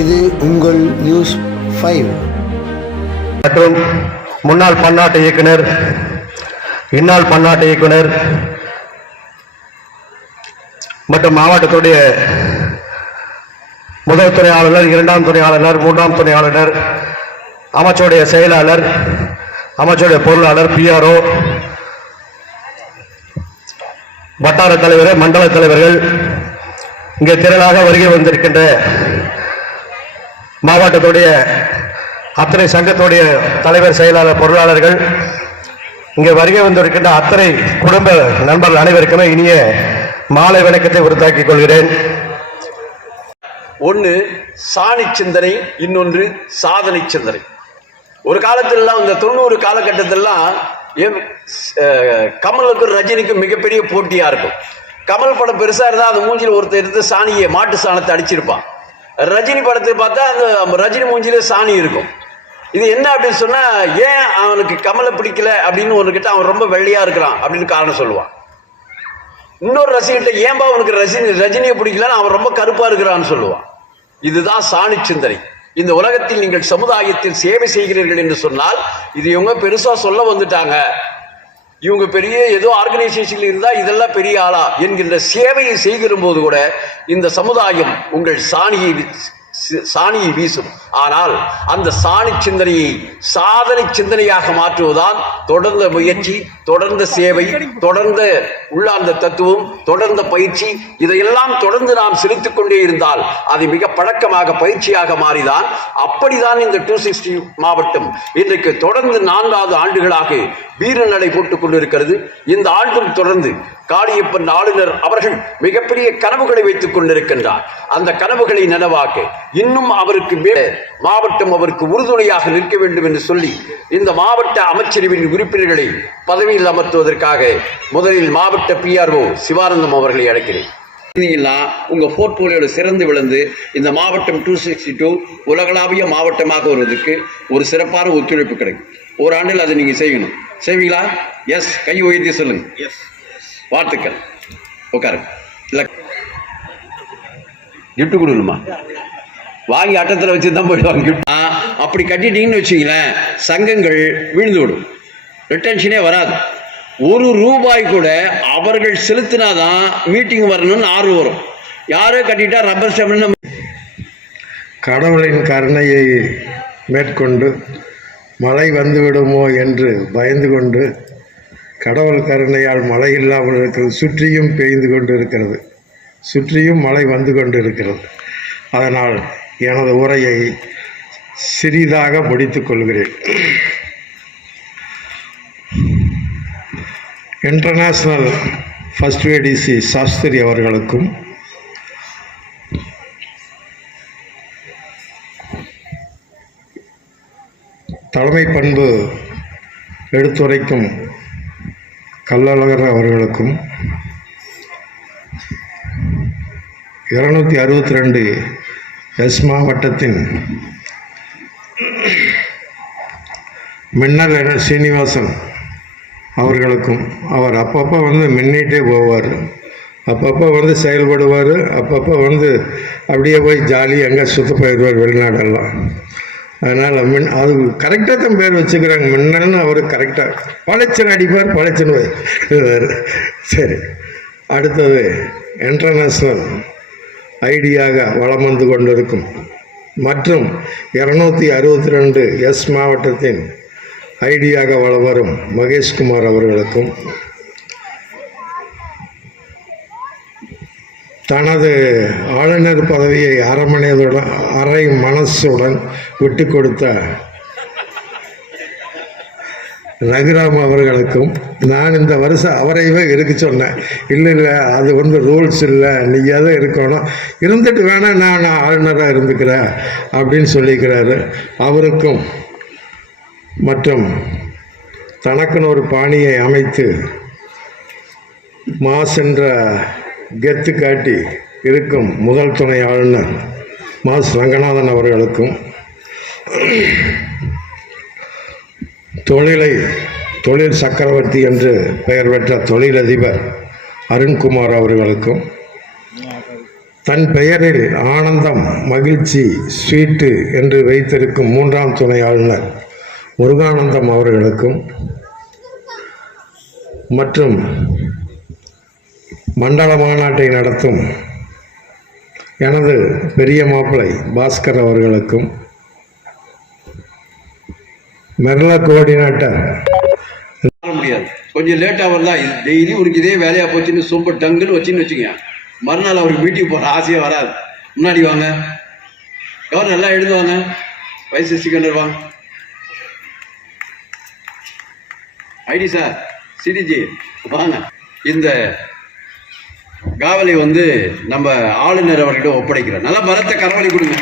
இது உங்கள் நியூஸ் 5 மற்றும் முன்னாள் பன்னாட்டு இயக்குனர், இந்நாள் பன்னாட்டு இயக்குனர் மற்றும் மாவட்டத்துடைய முதல் துணை ஆளுநர், இரண்டாம் துணை ஆளுநர், மூன்றாம் துணை ஆளுநர், அமைச்சருடைய செயலாளர், அமைச்சருடைய பொருளாளர், பிஆர்ஓ, வட்டார தலைவர், மண்டல தலைவர்கள், இங்கே திரளாக வருகை வந்திருக்கின்ற மாவட்டத்துடைய அத்தனை சங்கத்துடைய தலைவர், செயலாளர், பொருளாளர்கள், இங்கே வருகை வந்திருக்கின்ற அத்தனை குடும்ப நண்பர்கள் அனைவருக்குமே இனிய மாலை வணக்கத்தை உறுத்தாக்கிக் கொள்கிறேன். ஒன்று சாணி சிந்தனை, இன்னொன்று சாதனை சிந்தனை. ஒரு காலத்திலலாம் இந்த 90 காலகட்டத்திலாம் கமலுக்கும் ரஜினிக்கும் மிகப்பெரிய போட்டியா இருக்கும். கமல் படம் பெருசா இருந்தால் அந்த மூஞ்சியில் ஒருத்தர் எடுத்து சாணியை, மாட்டு சாணத்தை அடிச்சிருப்பான். ரஜினி படத்தை பார்த்தா அந்த ரஜினி மூஞ்சிலே சாணி இருக்கும். இது என்ன அப்படின்னு சொன்னா, ஏன் அவனுக்கு கமலை பிடிக்கல அப்படின்னு ஒன்றுகிட்ட அவன் ரொம்ப வெள்ளையா இருக்கிறான் அப்படின்னு காரணம் சொல்லுவான். இன்னொரு ரசிகர்கிட்ட ஏன்பா அவனுக்கு ரஜினியை பிடிக்கலன்னு அவன் ரொம்ப கருப்பா இருக்கிறான்னு சொல்லுவான். இதுதான் சாணி சிந்தனை. இந்த உலகத்தில் நீங்கள் சமுதாயத்தில் சேவை செய்கிறீர்கள் என்று சொன்னால், இது இவங்க பெருசா சொல்ல வந்துட்டாங்க, இவங்க பெரிய ஏதோ ஆர்கனைசேஷன்ல இருந்தா இதெல்லாம் பெரிய ஆளா என்கின்ற சேவையை செய்கிற போது கூட இந்த சமுதாயம் உங்கள் சாணியை வீசும். ஆனால் அந்த சாணி சிந்தனையை சாதனை சிந்தனையாக மாற்றுவதுதான் தொடர்ந்த முயற்சி, தொடர்ந்த சேவை, தொடர்ந்த உள்ளார்ந்த தத்துவம், தொடர்ந்த பயிற்சி. இதையெல்லாம் தொடர்ந்து நாம் செலுத்திக் கொண்டே இருந்தால் அது மிக பழக்கமாக, பயிற்சியாக மாறிதான். அப்படிதான் இந்த 260 மாவட்டம் இன்றைக்கு தொடர்ந்து 4வது ஆண்டுகளாக வீரநடை போட்டுக் கொண்டிருக்கிறது. இந்த ஆண்டும் தொடர்ந்து காளியப்பன் ஆளுநர் அவர்கள் மிகப்பெரிய கனவுகளை வைத்துக் கொண்டிருக்கின்றார். அந்த கனவுகளை நனவாக்க இன்னும் அவருக்கு மாவட்டம் அவருக்கு உறுதுணையாக நிற்க வேண்டும் என்று சொல்லி இந்த மாவட்ட அமைச்சரவையின் உறுப்பினர்களை பதவியில் அமர்த்துவதற்காக முதலில் மாவட்ட பிஆர்ஓ சிவானந்தம் அவர்களை அழைக்கிறேன். உங்க போர்ட்போலியோட சிறந்து விளந்து இந்த மாவட்டம் 262 உலகளாவிய மாவட்டமாக வருவதற்கு ஒரு சிறப்பான ஒத்துழைப்பு கிடைக்கும். ஒரு ஆண்டில் அதை நீங்க செய்யணும். செய்வீங்களா? எஸ், கை உயர்த்தி சொல்லுங்க. எஸ், வாழ்த்துக்கள். உட்காருங்க. கிஃப்ட் கொடுக்கணுமா? வாங்கி அட்டத்தில் வச்சு தான் போயிடுவாங்க. அப்படி கட்டிட்டீங்கன்னு வச்சுங்களேன், சங்கங்கள் விழுந்து விடும், ரிட்டன்ஷனே வராது. ₹1 கூட அவர்கள் செலுத்தினாதான் மீட்டிங் வரணும்னு ஆர்வம் வரும். யாரோ கட்டிட்டா ரப்பர் ஸ்டாம்ப். கடவுளின் கருணையை மேற்கொண்டு மழை வந்துவிடுமோ என்று பயந்து கொண்டு, கடவுள் கருணையால் மழை இல்லாமல் இருக்கிறது. சுற்றியும் பெய்து கொண்டு இருக்கிறது, சுற்றியும் மழை வந்து கொண்டு இருக்கிறது. அதனால் எனது உரையை சிறிதாக முடித்துக் கொள்கிறேன். இன்டர்நேஷ்னல் ஃபர்ஸ்ட் ஏடிசி சாஸ்திரி அவர்களுக்கும், தலைமை பண்பு எடுத்துரைக்கும் கள்ளழகர் அவர்களுக்கும், 262 எஸ் மாவட்டத்தின் மின்னல் சீனிவாசன் அவர்களுக்கும், அவர் அப்பப்போ மின்னிட்டே போவார், அப்பப்போ செயல்படுவார், அப்பப்போ அப்படியே போய் ஜாலி அங்கே சுற்ற போயிடுவார் வெளிநாடெல்லாம். அதனால் அது கரெக்டாக தான் பேர் வச்சுக்கிறாங்க, மின்னல்னு அவர் கரெக்டாக பழைச்சன் அடிப்பார், பழைச்சன் வருவார். சரி, அடுத்தது இன்டர்நேஷ்னல் ஐடியாக வளம் வந்து கொண்டிருக்கும் மற்றும் 262 எஸ் மாவட்டத்தின் ஐடியாக வளம் வரும் மகேஷ்குமார் அவர்களுக்கும், தனது ஆளுநர் பதவியை அரை மனசுடன் விட்டு கொடுத்த ரகுராம் அவர்களுக்கும், நான் இந்த வருஷம் அவரைவே இருக்க சொன்னேன். இல்லை அது ரூல்ஸ் இல்லை, நீங்கள் தான் இருக்கணும், இருந்துட்டு வேணால் நான் ஆளுநராக இருந்துக்கிறேன் அப்படின்னு சொல்லிக்கிறாரு. அவருக்கும் மற்றும் தனக்குன்னு ஒரு பாணியை அமைத்து மாசென்ற கெத்து காட்டி இருக்கும் முதல் துணை ஆளுநர் மாஸ் ரங்கநாதன் அவர்களுக்கும், தொழில் சக்கரவர்த்தி என்று பெயர் பெற்ற தொழிலதிபர் அருண்குமார் அவர்களுக்கும், தன் பெயரில் ஆனந்தம், மகிழ்ச்சி, ஸ்வீட்டு என்று வைத்திருக்கும் 3ஆம் துணை ஆளுநர் முருகானந்தம் அவர்களுக்கும் மற்றும் மண்டல மாநாட்டை நடத்தும் எனது பெரிய மாப்பிள்ளை பாஸ்கர் அவர்களுக்கும், மெர்ல கோஆர்டினேட்டர் முடியாது, கொஞ்சம் லேட்டாக வரலாம். இது டெய்லி உனக்கு இதே வேலையாக போச்சுன்னு சொம்ப டங்குன்னு வச்சுன்னு வச்சுங்க, மறுநாள் அவருக்கு மீட்டிங் போகிற ஆசையே வராது. முன்னாடி வாங்க கவர்னர், எல்லாம் எழுதுவாங்க, வைஸ் செகண்டர் வாங்க, ஐடி சார், சிடிஜி வாங்க. இந்த காவலை வந்து நம்ம ஆளுநர் அவர்கிட்ட ஒப்படைக்கிறோம். நல்லா பலத்த கரவழி கொடுங்க.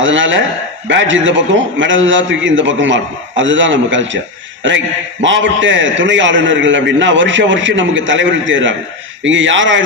அதனால பேட்ச் இந்த பக்கம், மெடல் தான் தூக்கி இந்த பக்கமாக இருக்கும். அதுதான் நம்ம கல்ச்சர். ரைட். மாவட்ட துணை ஆளுநர்கள் அப்படின்னா வருஷம் நமக்கு தலைவர்கள் தேர்றாங்க. இங்கே யாராக